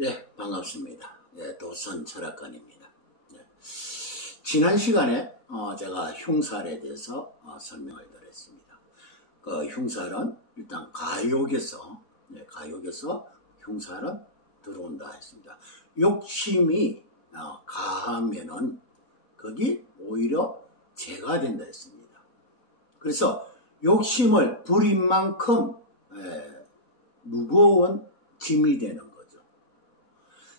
네, 반갑습니다. 네, 도선 철학관입니다. 네. 지난 시간에 제가 흉살에 대해서 설명을 드렸습니다. 그 흉살은 일단 가욕에서 흉살은 들어온다 했습니다. 욕심이 가하면은 거기 오히려 죄가 된다 했습니다. 그래서 욕심을 부린 만큼 무거운 짐이 되는 거죠.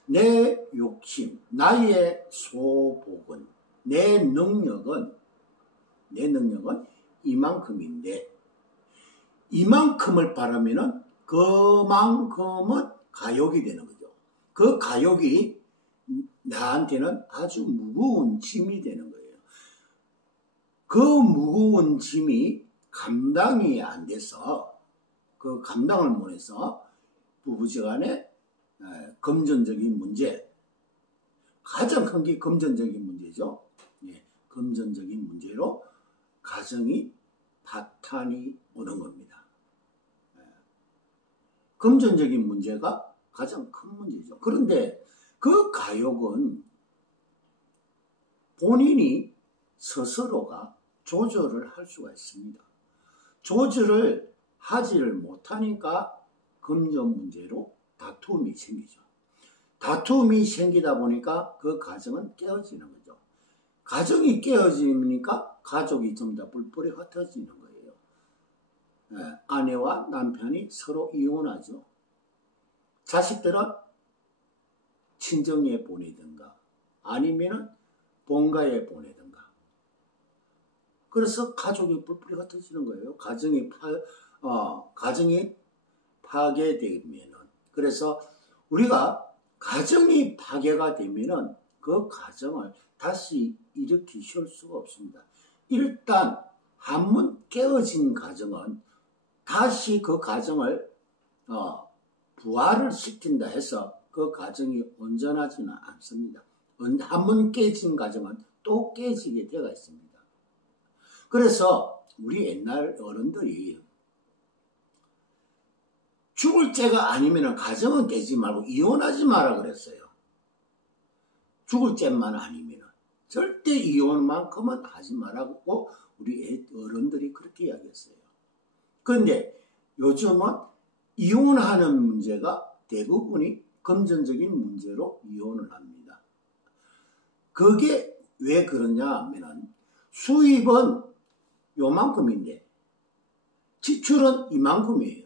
내 욕심, 나의 소복은, 내 능력은 이만큼인데, 이만큼을 바라면은 그만큼은 가욕이 되는 거죠. 그 가욕이 나한테는 아주 무거운 짐이 되는 거예요. 그 무거운 짐이 감당이 안 돼서, 그 감당을 못해서 부부지간에 금전적인 문제, 가장 큰 게 금전적인 문제죠. 예, 금전적인 문제로 가정이 파탄이 오는 겁니다. 금전적인 문제가 가장 큰 문제죠. 그런데 그 가욕은 본인이 스스로가 조절을 할 수가 있습니다. 조절을 하지를 못하니까 금전 문제로 다툼이 생기죠. 다툼이 생기다 보니까 그 가정은 깨어지는 거죠. 가정이 깨어지니까 가족이 좀 더 뿔뿔이 흩어지는 거예요. 아내와 남편이 서로 이혼하죠. 자식들은 친정에 보내든가 아니면은 본가에 보내든가. 그래서 가족이 뿔뿔이 흩어지는 거예요. 가정이 파괴되면은. 그래서 우리가 가정이 파괴가 되면은 그 가정을 다시 일으키기 쉬울 수가 없습니다. 일단 한번 깨어진 가정은 다시 그 가정을 부활을 시킨다 해서 그 가정이 온전하지는 않습니다. 한번 깨진 가정은 또 깨지게 되어 있습니다. 그래서 우리 옛날 어른들이 죽을 죄가 아니면 가정은 깨지 말고 이혼하지 마라 그랬어요. 죽을 죄만 아니면 절대 이혼만큼은 하지 말라고 우리 어른들이 그렇게 이야기했어요. 그런데 요즘은 이혼하는 문제가 대부분이 금전적인 문제로 이혼을 합니다. 그게 왜 그러냐 하면 수입은 요만큼인데 지출은 이만큼이에요.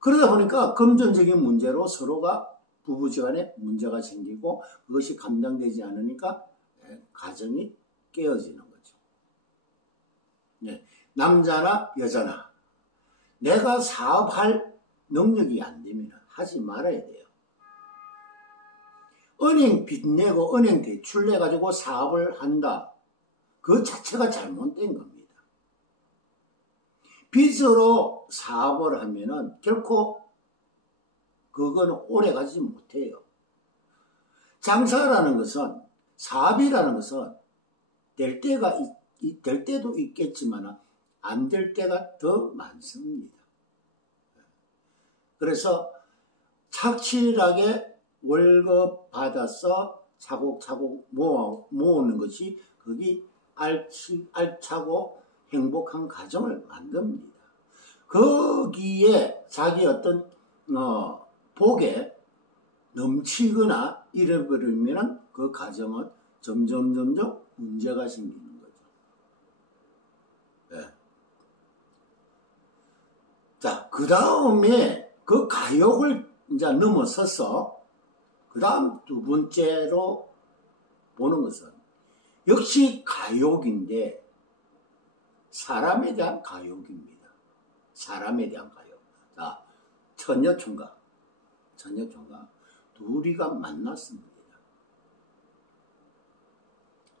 그러다 보니까 금전적인 문제로 서로가 부부지간에 문제가 생기고 그것이 감당되지 않으니까 가정이 깨어지는 거죠. 남자나 여자나 내가 사업할 능력이 안 되면 하지 말아야 돼요. 은행 빚 내고 은행 대출 내가지고 사업을 한다. 그 자체가 잘못된 겁니다. 빚으로 사업을 하면은 결코 그거는 오래 가지 못해요. 장사라는 것은, 사업이라는 것은 될 때도 있겠지만 안 될 때가 더 많습니다. 그래서 착실하게 월급 받아서 차곡차곡 모으는 것이 거기 알차고 행복한 가정을 만듭니다. 거기에 자기 어떤 복에 넘치거나 잃어버리면 그 가정은 점점 문제가 생기는 거죠. 자, 그 다음에 그 가욕을 이제 넘어서서 그 다음 두 번째로 보는 것은 역시 가욕인데 사람에 대한 가욕입니다. 사람에 대한 가욕. 자, 처녀총각 둘이가 만났습니다.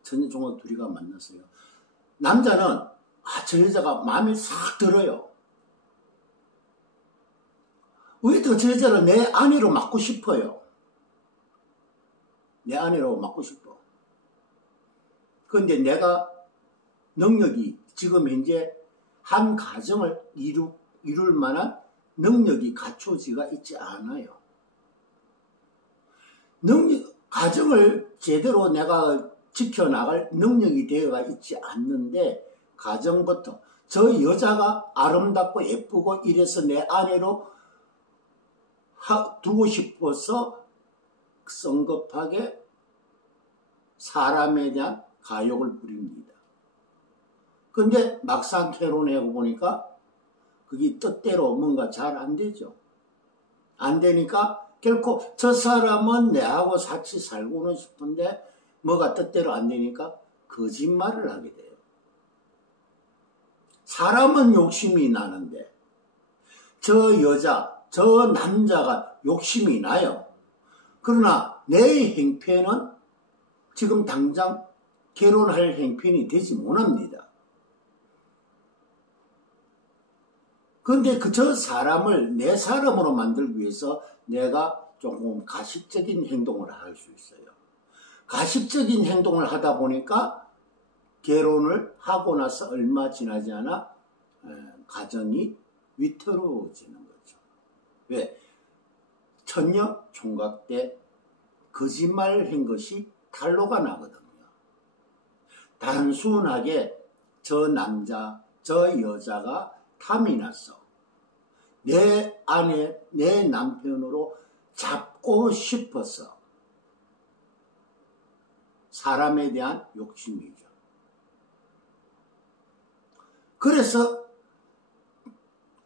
처녀총각 둘이가 만났어요. 남자는 저 여자가 마음에 싹 들어요. 왜 또 저 여자를 내 아내로 맡고 싶어요. 내 아내로 맡고 싶어. 그런데 내가 능력이 지금 현재 한 가정을 이룰 만한 능력이 갖춰지가 있지 않아요. 가정을 제대로 내가 지켜나갈 능력이 되어가 있지 않는데, 가정부터 저 여자가 아름답고 예쁘고 이래서 내 아내로 두고 싶어서 성급하게 사람에 대한 가욕을 부립니다. 근데 막상 결혼하고 보니까 그게 뜻대로 뭔가 잘 안 되죠. 안 되니까 결코 저 사람은 내하고 같이 살고는 싶은데 뭐가 뜻대로 안 되니까 거짓말을 하게 돼요. 사람은 욕심이 나는데 저 여자, 저 남자가 욕심이 나요. 그러나 내 행편은 지금 당장 결혼할 행편이 되지 못합니다. 그런데 저 사람을 내 사람으로 만들기 위해서 내가 조금 가식적인 행동을 할 수 있어요. 가식적인 행동을 하다 보니까 결혼을 하고 나서 얼마 지나지 않아 가정이 위태로워지는 거죠. 왜? 처녀 총각 때 거짓말을 한 것이 탄로가 나거든요. 단순하게 저 남자, 저 여자가 탐이 났어. 내 아내, 내 남편으로 잡고 싶어서 사람에 대한 욕심이죠. 그래서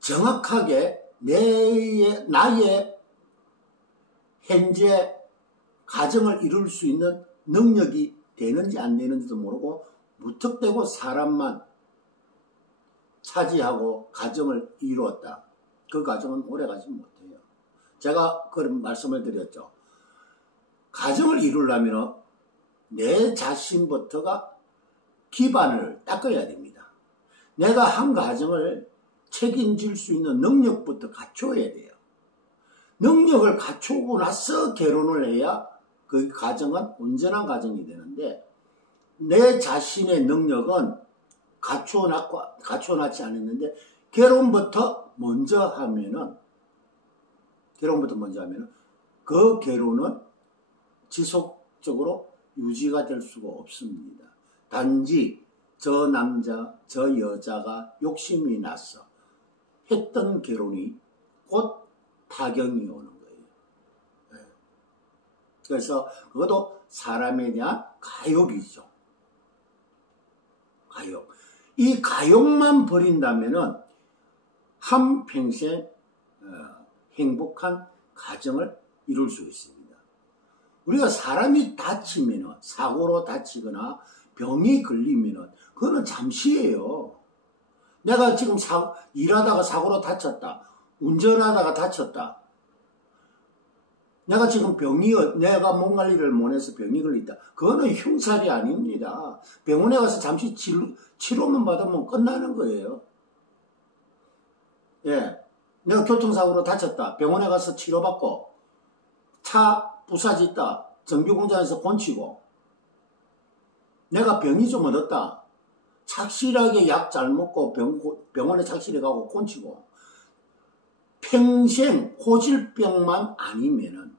정확하게 나의 현재 가정을 이룰 수 있는 능력이 되는지 안 되는지도 모르고 무턱대고 사람만 차지하고 가정을 이루었다. 그 가정은 오래가지 못해요. 제가 그런 말씀을 드렸죠. 가정을 이루려면 내 자신부터가 기반을 닦아야 됩니다. 내가 한 가정을 책임질 수 있는 능력부터 갖춰야 돼요. 능력을 갖추고 나서 결혼을 해야 그 가정은 온전한 가정이 되는데, 내 자신의 능력은 갖춰놨지 않았는데 결혼부터 먼저 하면은 그 결혼은 지속적으로 유지가 될 수가 없습니다. 단지 저 남자, 저 여자가 욕심이 나서 했던 결혼이 곧 파경이 오는 거예요. 그래서 그것도 사람에 대한 가욕이죠. 가욕. 이 가욕만 버린다면은 한평생 행복한 가정을 이룰 수 있습니다. 우리가 사람이 다치면은, 사고로 다치거나 병이 걸리면은 그거는 잠시예요. 내가 지금 일하다가 사고로 다쳤다. 운전하다가 다쳤다. 내가 지금 내가 몸 관리를 못해서 병이 걸린다. 그거는 흉살이 아닙니다. 병원에 가서 잠시 치료만 받으면 끝나는 거예요. 예. 내가 교통사고로 다쳤다. 병원에 가서 치료받고, 차 부사졌다. 정비공장에서 고치고, 내가 병이 좀 얻었다. 착실하게 약 잘 먹고 병원에 착실히 가고 고치고, 평생 고질병만 아니면은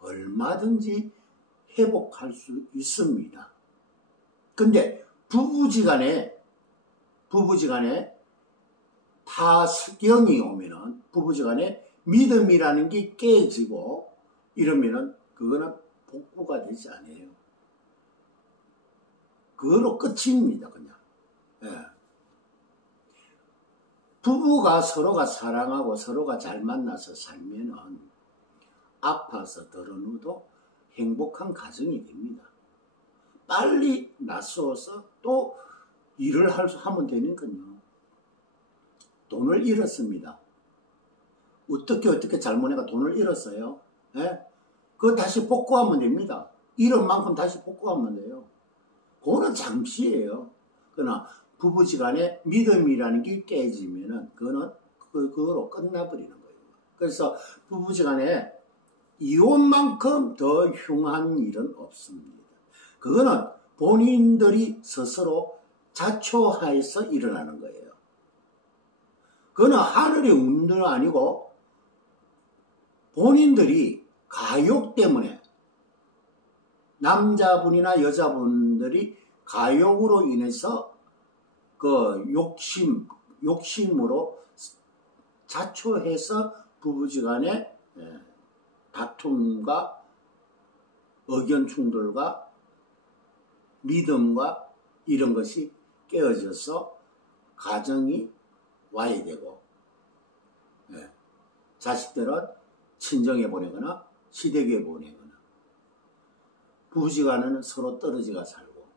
얼마든지 회복할 수 있습니다. 근데 부부지간에 파경이 오면은, 부부지간에 믿음이라는 게 깨지고 이러면은 그거는 복구가 되지 않아요. 그거로 끝입니다, 그냥. 예. 부부가 서로가 사랑하고 서로가 잘 만나서 살면은 아파서 덜어누도 행복한 가정이 됩니다. 빨리 낯서서 또 일을 하면 되니까요. 돈을 잃었습니다. 어떻게 잘못해가 돈을 잃었어요. 예? 그거 다시 복구하면 됩니다. 잃은 만큼 다시 복구하면 돼요. 그거는 잠시예요. 그러나 부부지간에 믿음이라는 게 깨지면은 그거로 끝나버리는 거예요. 그래서 부부지간에 이혼만큼 더 흉한 일은 없습니다. 그거는 본인들이 스스로 자초하에서 일어나는 거예요. 그거는 하늘의 운도 아니고 본인들이 가욕 때문에 남자분이나 여자분들이 가욕으로 인해서 그 욕심으로 자초해서 부부지간에 다툼과 의견 충돌과 믿음과 이런 것이 깨어져서 가정이 와야 되고 자식들은 친정에 보내거나 시댁에 보내거나 부부지간에는 서로 떨어지가 살고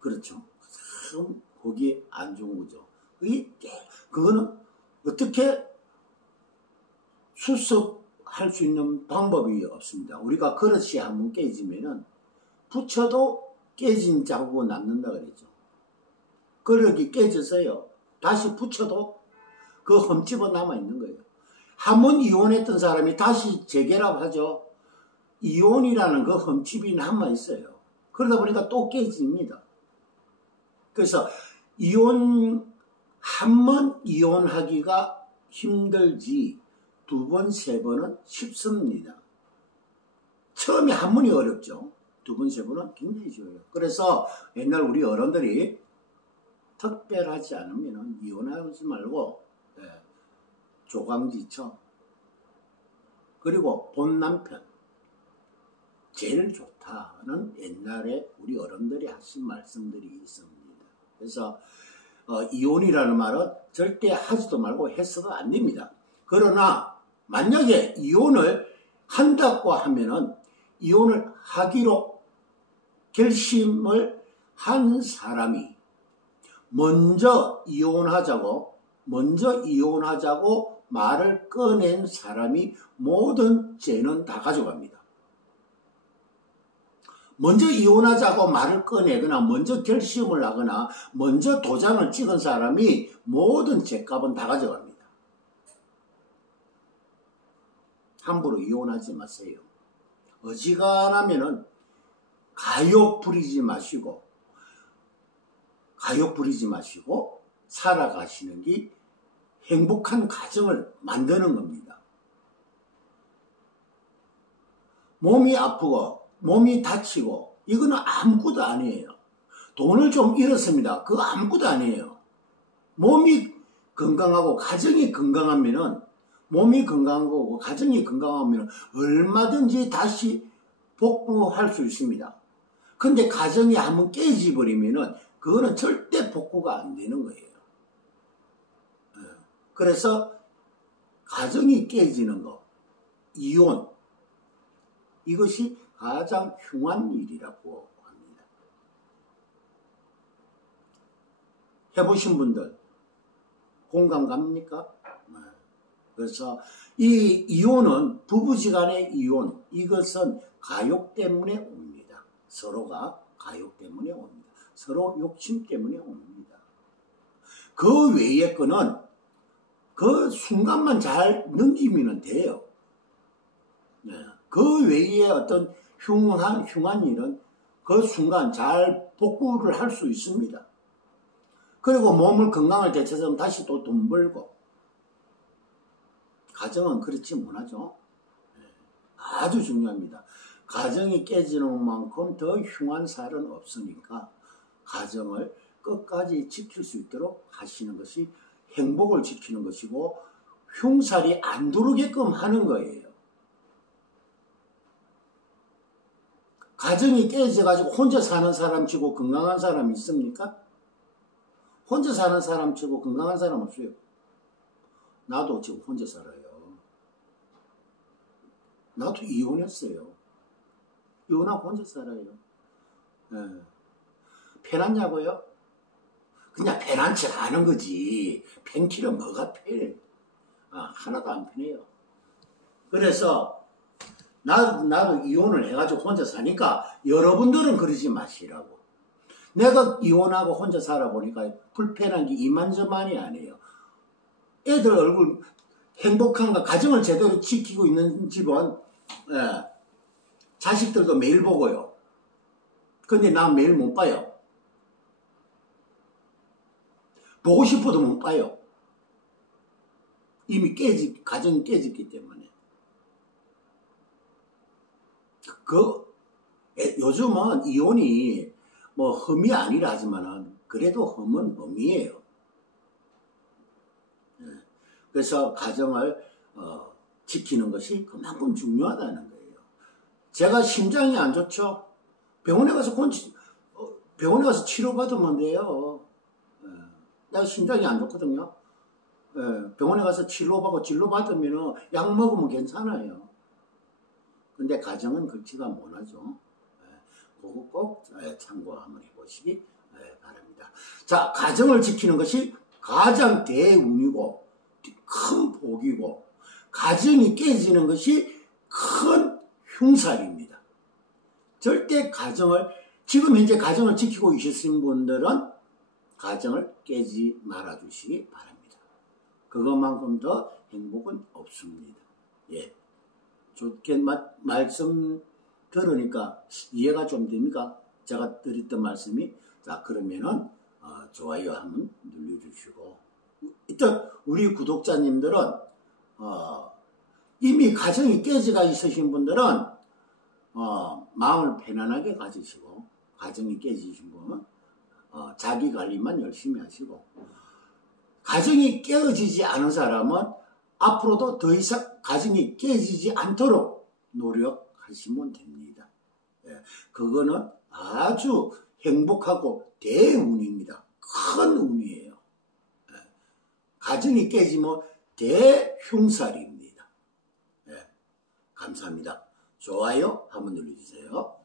그렇죠. 참 보기 안 좋은 거죠. 그거는 어떻게 수습할 수 있는 방법이 없습니다. 우리가 그릇이 한번 깨지면은 붙여도 깨진 자국은 남는다 그랬죠. 그릇이 깨져서요. 다시 붙여도 그 흠집은 남아있는 거예요. 한번 이혼했던 사람이 다시 재결합하죠. 이혼이라는 그 흠집이 남아있어요. 그러다 보니까 또 깨집니다. 그래서 한 번 이혼하기가 힘들지 두 번, 세 번은 쉽습니다. 처음에 한 번이 어렵죠. 두 번, 세 번은 굉장히 쉬워요. 그래서 옛날 우리 어른들이 특별하지 않으면 이혼하지 말고 조강지처 그리고 본 남편 제일 좋다는 옛날에 우리 어른들이 하신 말씀들이 있습니다. 그래서 이혼이라는 말은 절대 하지도 말고 해서도 안 됩니다. 그러나 만약에 이혼을 한다고 하면은 이혼을 하기로 결심을 한 사람이 먼저 이혼하자고 말을 꺼낸 사람이 모든 죄는 다 가져갑니다. 먼저 이혼하자고 말을 꺼내거나 먼저 결심을 하거나 먼저 도장을 찍은 사람이 모든 죄값은 다 가져갑니다. 함부로 이혼하지 마세요. 어지간하면은 가욕 부리지 마시고 살아가시는 게 행복한 가정을 만드는 겁니다. 몸이 아프고 몸이 다치고 이거는 아무것도 아니에요. 돈을 좀 잃었습니다. 그거 아무것도 아니에요. 몸이 건강하고 가정이 건강하면은 몸이 건강한 거고 가정이 건강하면 얼마든지 다시 복구할 수 있습니다. 근데 가정이 한번 깨져버리면은 그거는 절대 복구가 안 되는 거예요. 그래서 가정이 깨지는 거, 이혼, 이것이 가장 흉한 일이라고 합니다. 해보신 분들 공감 갑니까? 그래서 이 이혼은 부부지간의 이혼, 이것은 가욕 때문에 옵니다. 서로가 가욕 때문에 옵니다. 서로 욕심 때문에 옵니다. 그 외의 거는 그 순간만 잘 넘기면 돼요. 그 외에 어떤 흉한 일은 그 순간 잘 복구를 할 수 있습니다. 그리고 몸을 건강을 되찾으면 다시 또 돈 벌고. 가정은 그렇지 못하죠. 아주 중요합니다. 가정이 깨지는 만큼 더 흉한 살은 없으니까 가정을 끝까지 지킬 수 있도록 하시는 것이 행복을 지키는 것이고 흉살이 안 들어오게끔 하는 거예요. 가정이 깨져가지고 혼자 사는 사람 치고 건강한 사람 있습니까? 혼자 사는 사람 치고 건강한 사람 없어요. 나도 지금 혼자 살아요. 나도 이혼했어요. 이혼하고 혼자 살아요. 편하냐고요? 그냥 편한 척 하는 거지. 편키는 뭐가 편해? 하나도 안 편해요. 그래서 나도 이혼을 해가지고 혼자 사니까 여러분들은 그러지 마시라고. 내가 이혼하고 혼자 살아보니까 불편한 게 이만저만이 아니에요. 애들 얼굴 행복한가 가정을 제대로 지키고 있는 집은 자식들도 매일 보고요. 근데 난 매일 못 봐요. 보고 싶어도 못 봐요. 이미 가정이 깨졌기 때문에. 요즘은 이혼이 뭐 흠이 아니라 하지만은 그래도 흠은 흠이에요. 그래서 가정을 지키는 것이 그만큼 중요하다는 거예요. 제가 심장이 안 좋죠? 병원에 가서 치료받으면 돼요. 내가 심장이 안 좋거든요. 병원에 가서 진료받으면 약 먹으면 괜찮아요. 근데 가정은 그렇지가 못하죠. 그거 꼭 참고 한번 해보시기 바랍니다. 자, 가정을 지키는 것이 가장 대운이고 큰 복이고, 가정이 깨지는 것이 큰 흉살입니다. 절대 지금 현재 가정을 지키고 계신 분들은 가정을 깨지 말아주시기 바랍니다. 그것만큼 더 행복은 없습니다. 예. 좋게 말씀 들으니까 이해가 좀 됩니까? 제가 드렸던 말씀이. 자, 그러면은 좋아요 한번 눌러주시고, 일단 우리 구독자님들은 이미 가정이 깨져가 있으신 분들은 마음을 편안하게 가지시고, 가정이 깨지신 분은 자기 관리만 열심히 하시고, 가정이 깨어지지 않은 사람은 앞으로도 더 이상 가정이 깨지지 않도록 노력하시면 됩니다. 그거는 아주 행복하고 대운입니다. 큰 운이에요. 가정이 깨지면 대흉살입니다. 감사합니다. 좋아요 한번 눌러주세요.